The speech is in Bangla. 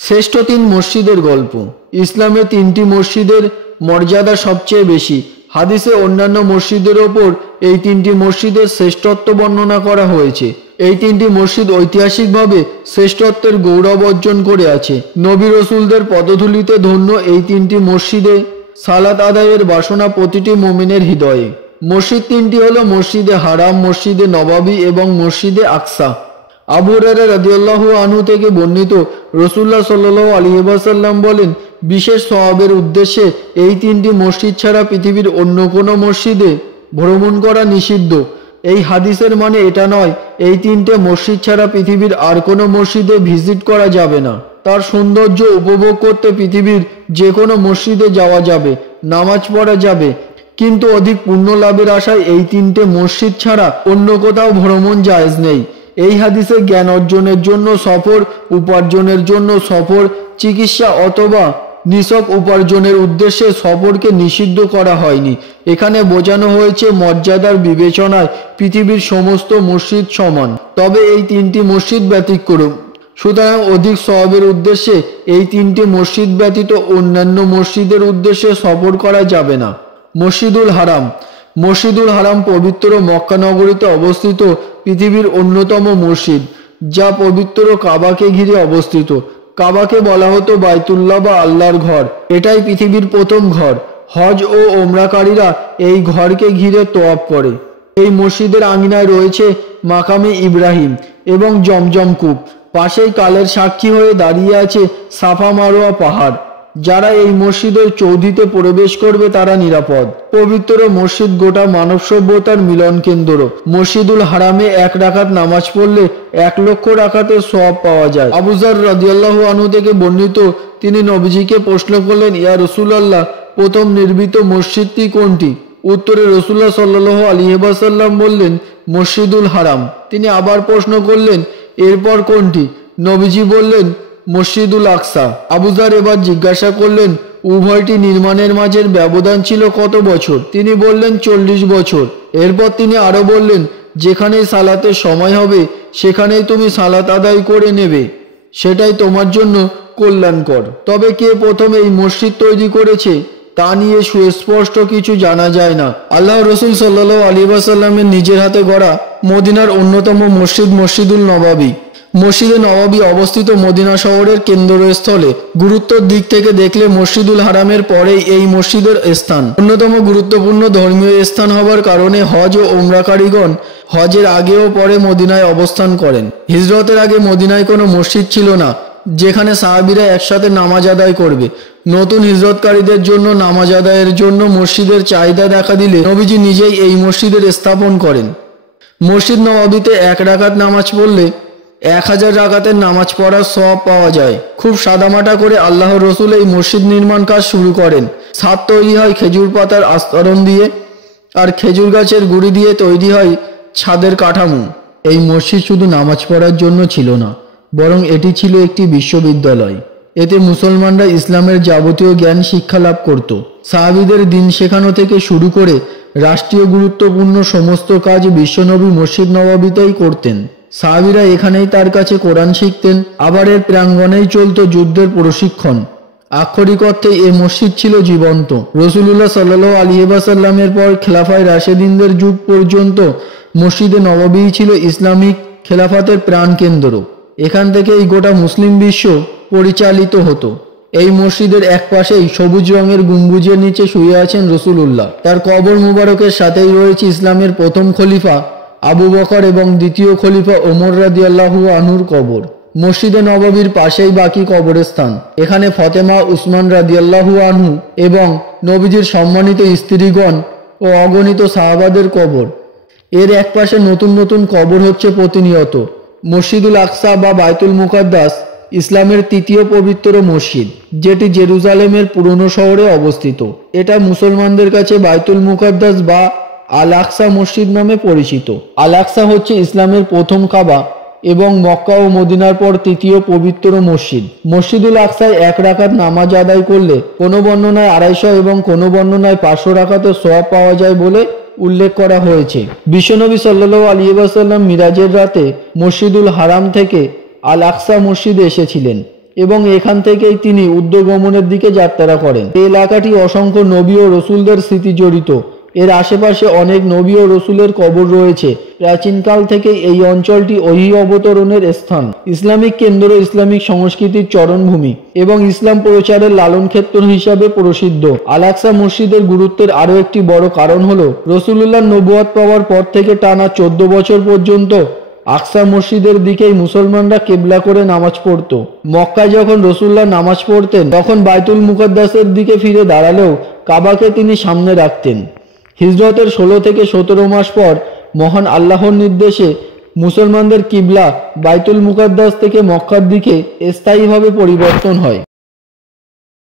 শ্রেষ্ঠ তিন মসজিদের গল্প। ইসলামে তিনটি মসজিদের মর্যাদা সবচেয়ে বেশি। হাদিসে অন্যান্য মসজিদের ওপর এই তিনটি মসজিদের শ্রেষ্ঠত্ব বর্ণনা করা হয়েছে। এই তিনটি মসজিদ ঐতিহাসিকভাবে শ্রেষ্ঠত্বের গৌরব অর্জন করে আছে। নবী রসুলদের পদধূলিতে ধন্য এই তিনটি মসজিদে সালাত আদায়ের বাসনা প্রতিটি মুমিনের হৃদয়ে। মসজিদ তিনটি হলো মসজিদে হারাম, মসজিদে নবাবী এবং মসজিদে আকসা। আবু হুরায়রা রাদিয়াল্লাহু আনহু থেকে বর্ণিত, রাসূলুল্লাহ সাল্লাল্লাহু আলাইহি ওয়াসাল্লাম বলেন, বিশেষ সওয়াবের উদ্দেশ্যে এই তিনটি মসজিদ ছাড়া পৃথিবীর অন্য কোনো মসজিদে ভ্রমণ করা নিষিদ্ধ। এই হাদিসের মানে এটা নয় এই তিনটে মসজিদ ছাড়া পৃথিবীর আর কোনো মসজিদে ভিজিট করা যাবে না। তার সৌন্দর্য উপভোগ করতে পৃথিবীর যে কোনো মসজিদে যাওয়া যাবে, নামাজ পড়া যাবে, কিন্তু অধিক পুণ্য লাভের আশায় এই তিনটে মসজিদ ছাড়া অন্য কোথাও ভ্রমণ জায়েজ নেই। এই হাদিসে জ্ঞান অর্জনের জন্য সফর, উপার্জনের জন্য সফর, চিকিৎসা অথবা নিছক উপার্জনের উদ্দেশ্যে সফরকে নিষিদ্ধ করা হয়নি। এখানে বোঝানো হয়েছে মর্যাদার বিবেচনায় পৃথিবীর সমস্ত মসজিদ সমান, তবে এই তিনটি মসজিদ ব্যতিক্রম। সুতরাং অধিক সওয়াবের উদ্দেশ্যে এই তিনটি মসজিদ ব্যতীত অন্যান্য মসজিদের উদ্দেশ্যে সফর করা যাবে না। মসজিদুল হারাম। মসজিদুল হারাম পবিত্র মক্কা নগরীতে অবস্থিত পৃথিবীর অন্যতম মসজিদ, যা পবিত্র কাবাকে ঘিরে অবস্থিত। কাবাকে বলা হতো বাইতুল্লাহ বা আল্লাহর ঘর। এটাই পৃথিবীর প্রথম ঘর। হজ ও ওমরাকারীরা এই ঘরকে ঘিরে তোয়াফ করে। এই মসজিদের আঙিনায় রয়েছে মাকামে ইব্রাহিম এবং জমজম কূপ। পাশেই কালের সাক্ষী হয়ে দাঁড়িয়ে আছে সাফা মারোয়া পাহাড়। যারা এই মসজিদের চৌধুরীতে প্রবেশ করবে তারা নিরাপদ। পবিত্র মসজিদ গোটা মানব সভ্যতার মিলন কেন্দ্র। মসজিদুল হারামে 1 রাকাত নামাজ পড়লে 1 লক্ষ রাকাতের সওয়াব পাওয়া যায়। আবু যর রাদিয়াল্লাহু আনহু থেকে বর্ণিত, তিনি নবীজিকে প্রশ্ন করলেন, ইয়া রাসূলুল্লাহ, প্রথম নির্মিত মসজিদটি কোনটি? উত্তরে রাসূলুল্লাহ সাল্লাল্লাহু আলাইহি ওয়াসাল্লাম বললেন, মসজিদুল হারাম। তিনি আবার প্রশ্ন করলেন, এরপর কোনটি? নবীজি বললেন, মসজিদুল আকসা। আবু যর এবার জিজ্ঞাসা করলেন, উভয়টি নির্মাণের মাঝের ব্যবধান ছিল কত বছর? তিনি বললেন, 40 বছর। এরপর তিনি আরো বললেন, যেখানেই সালাতের সময় হবে সেখানেই তুমি সালাত আদায় করে নেবে, সেটাই তোমার জন্য কল্যাণকর। তবে কে প্রথম এই মসজিদ তৈরি করেছে তা নিয়ে সুস্পষ্ট কিছু জানা যায় না। আল্লাহ রসুল সাল্লাল্লাহু আলাইহি ওয়াসাল্লামের নিজের হাতে গড়া মদিনার অন্যতম মসজিদ মসজিদুল নবাবী। মসজিদে নবাবী অবস্থিত মদিনা শহরের কেন্দ্রস্থলে। গুরুত্বের দিক থেকে দেখলে মসজিদুল হারামের পরেই এই মসজিদের স্থান। অন্যতম গুরুত্বপূর্ণ ধর্মীয় স্থান হবার কারণে হজ ও ওমরাকারীগণ হজের আগে ও পরে মদিনায় অবস্থান করেন। হিজরতের আগে মদিনায় কোনো মসজিদ ছিল না যেখানে সাহাবীরা একসাথে নামাজ আদায় করবে। নতুন হিজরতকারীদের জন্য নামাজ আদায়ের জন্য মসজিদের চাহিদা দেখা দিলে নবীজি নিজেই এই মসজিদের স্থাপন করেন। মসজিদ নবাবীতে 1 রাকাত নামাজ পড়লে 1000 রাকাতের নামাজ পড়ার সওয়াব পাওয়া যায়। খুব সাদামাটা করে আল্লাহর রসুল এই মসজিদ নির্মাণ কাজ শুরু করেন। ছাদ তৈরি হয় খেজুর পাতার আস্তরণ দিয়ে, আর খেজুর গাছের গুঁড়ি দিয়ে তৈরি হয় ছাদের কাঠামো। এই মসজিদ শুধু নামাজ পড়ার জন্য ছিল না, বরং এটি ছিল একটি বিশ্ববিদ্যালয়। এতে মুসলমানরা ইসলামের যাবতীয় জ্ঞান শিক্ষা লাভ করত। সাহাবীদের দিন শেখানো থেকে শুরু করে রাষ্ট্রীয় গুরুত্বপূর্ণ সমস্ত কাজ বিশ্বনবী মসজিদ নবাবীতেই করতেন। সাহাবীরা এখানেই তার কাছে কোরআন শিখতেন। আবার এর প্রাঙ্গণেই চলত যুদ্ধের প্রশিক্ষণ। আক্ষরিক অর্থে এই মসজিদ ছিল জীবন্ত। রাসূলুল্লাহ সাল্লাল্লাহু আলাইহি ওয়াসাল্লামের পর খেলাফায়ে রাশেদিনদের যুগ পর্যন্ত মসজিদে নববী ছিল ইসলামিক খেলাফতের প্রাণকেন্দ্র। এখান থেকেই গোটা মুসলিম বিশ্ব পরিচালিত হতো। এই মসজিদের এক পাশেই সবুজ রঙের গম্বুজের নিচে শুয়ে আছেন রাসূলুল্লাহ। তার কবর মুবারকের সাথেই রয়েছে ইসলামের প্রথম খলিফা আবু বকর এবং দ্বিতীয় খলিফা ওমর রাদিয়াল্লাহু আনহুর কবর। মসজিদে নববীর পাশেই বাকি কবরস্থান। এখানে ফাতেমা, উসমান রাদিয়াল্লাহু আনহু এবং নবীজির সম্মানিত স্ত্রীগণ ও অগণিত সাহাবাদের কবর। এর এক পাশে নতুন নতুন কবর হচ্ছে প্রতিনিয়ত। মসজিদুল আকসা বা বাইতুল মুকাদ্দাস ইসলামের 3য় পবিত্র মসজিদ, যেটি জেরুজালেমের পুরনো শহরে অবস্থিত। এটা মুসলমানদের কাছে বাইতুল মুকাদ্দাস বা আল আকসা মসজিদ নামে পরিচিত। আল আকসা হচ্ছে ইসলামের প্রথম কাবা এবং মক্কা ও মদিনার পর 3য় পবিত্র মসজিদ। মসজিদুল আকসায় 1 রাকাত নামাজ আদায় করলে কোনো বর্ণনায় 250 এবং কোনো বর্ণনায় 500 রাকাতের সওয়াব পাওয়া যায় বলে উল্লেখ করা হয়েছে। বিশ্বনবী সাল্লাল্লাহু আলাইহি ওয়াসাল্লাম মিরাজের রাতে মসজিদুল হারাম থেকে আল আকসা মসজিদে এসেছিলেন। এবং এখান থেকেই তিনি উদ্যোগমনের দিকে যাত্রা করেন। এই এলাকাটি অসংখ্য নবী ও রসুলদের স্মৃতি জড়িত। এর আশেপাশে অনেক নবী ও রসুলের কবর রয়েছে। প্রাচীনকাল থেকে এই অঞ্চলটি ওহী অবতরণের স্থান, ইসলামিক কেন্দ্র, ইসলামিক সংস্কৃতির চরণভূমি এবং ইসলাম প্রচারের লালন ক্ষেত্র হিসাবে প্রসিদ্ধ। আল আকসা মসজিদের গুরুত্বের আরও একটি বড় কারণ হলো রাসূলুল্লাহর নবুয়ত পাওয়ার পর থেকে টানা 14 বছর পর্যন্ত আকসা মসজিদের দিকেই মুসলমানরা কেবলা করে নামাজ পড়ত। মক্কায় যখন রাসূলুল্লাহ নামাজ পড়তেন তখন বাইতুল মুকাদ্দাসের দিকে ফিরে দাঁড়ালেও কাবাকে তিনি সামনে রাখতেন। হিজরতের 16 থেকে 17 মাস পর মহান আল্লাহর নির্দেশে মুসলমানদের কিবলা বাইতুল মুকাদ্দাস থেকে মক্কার দিকে স্থায়ীভাবে পরিবর্তন হয়।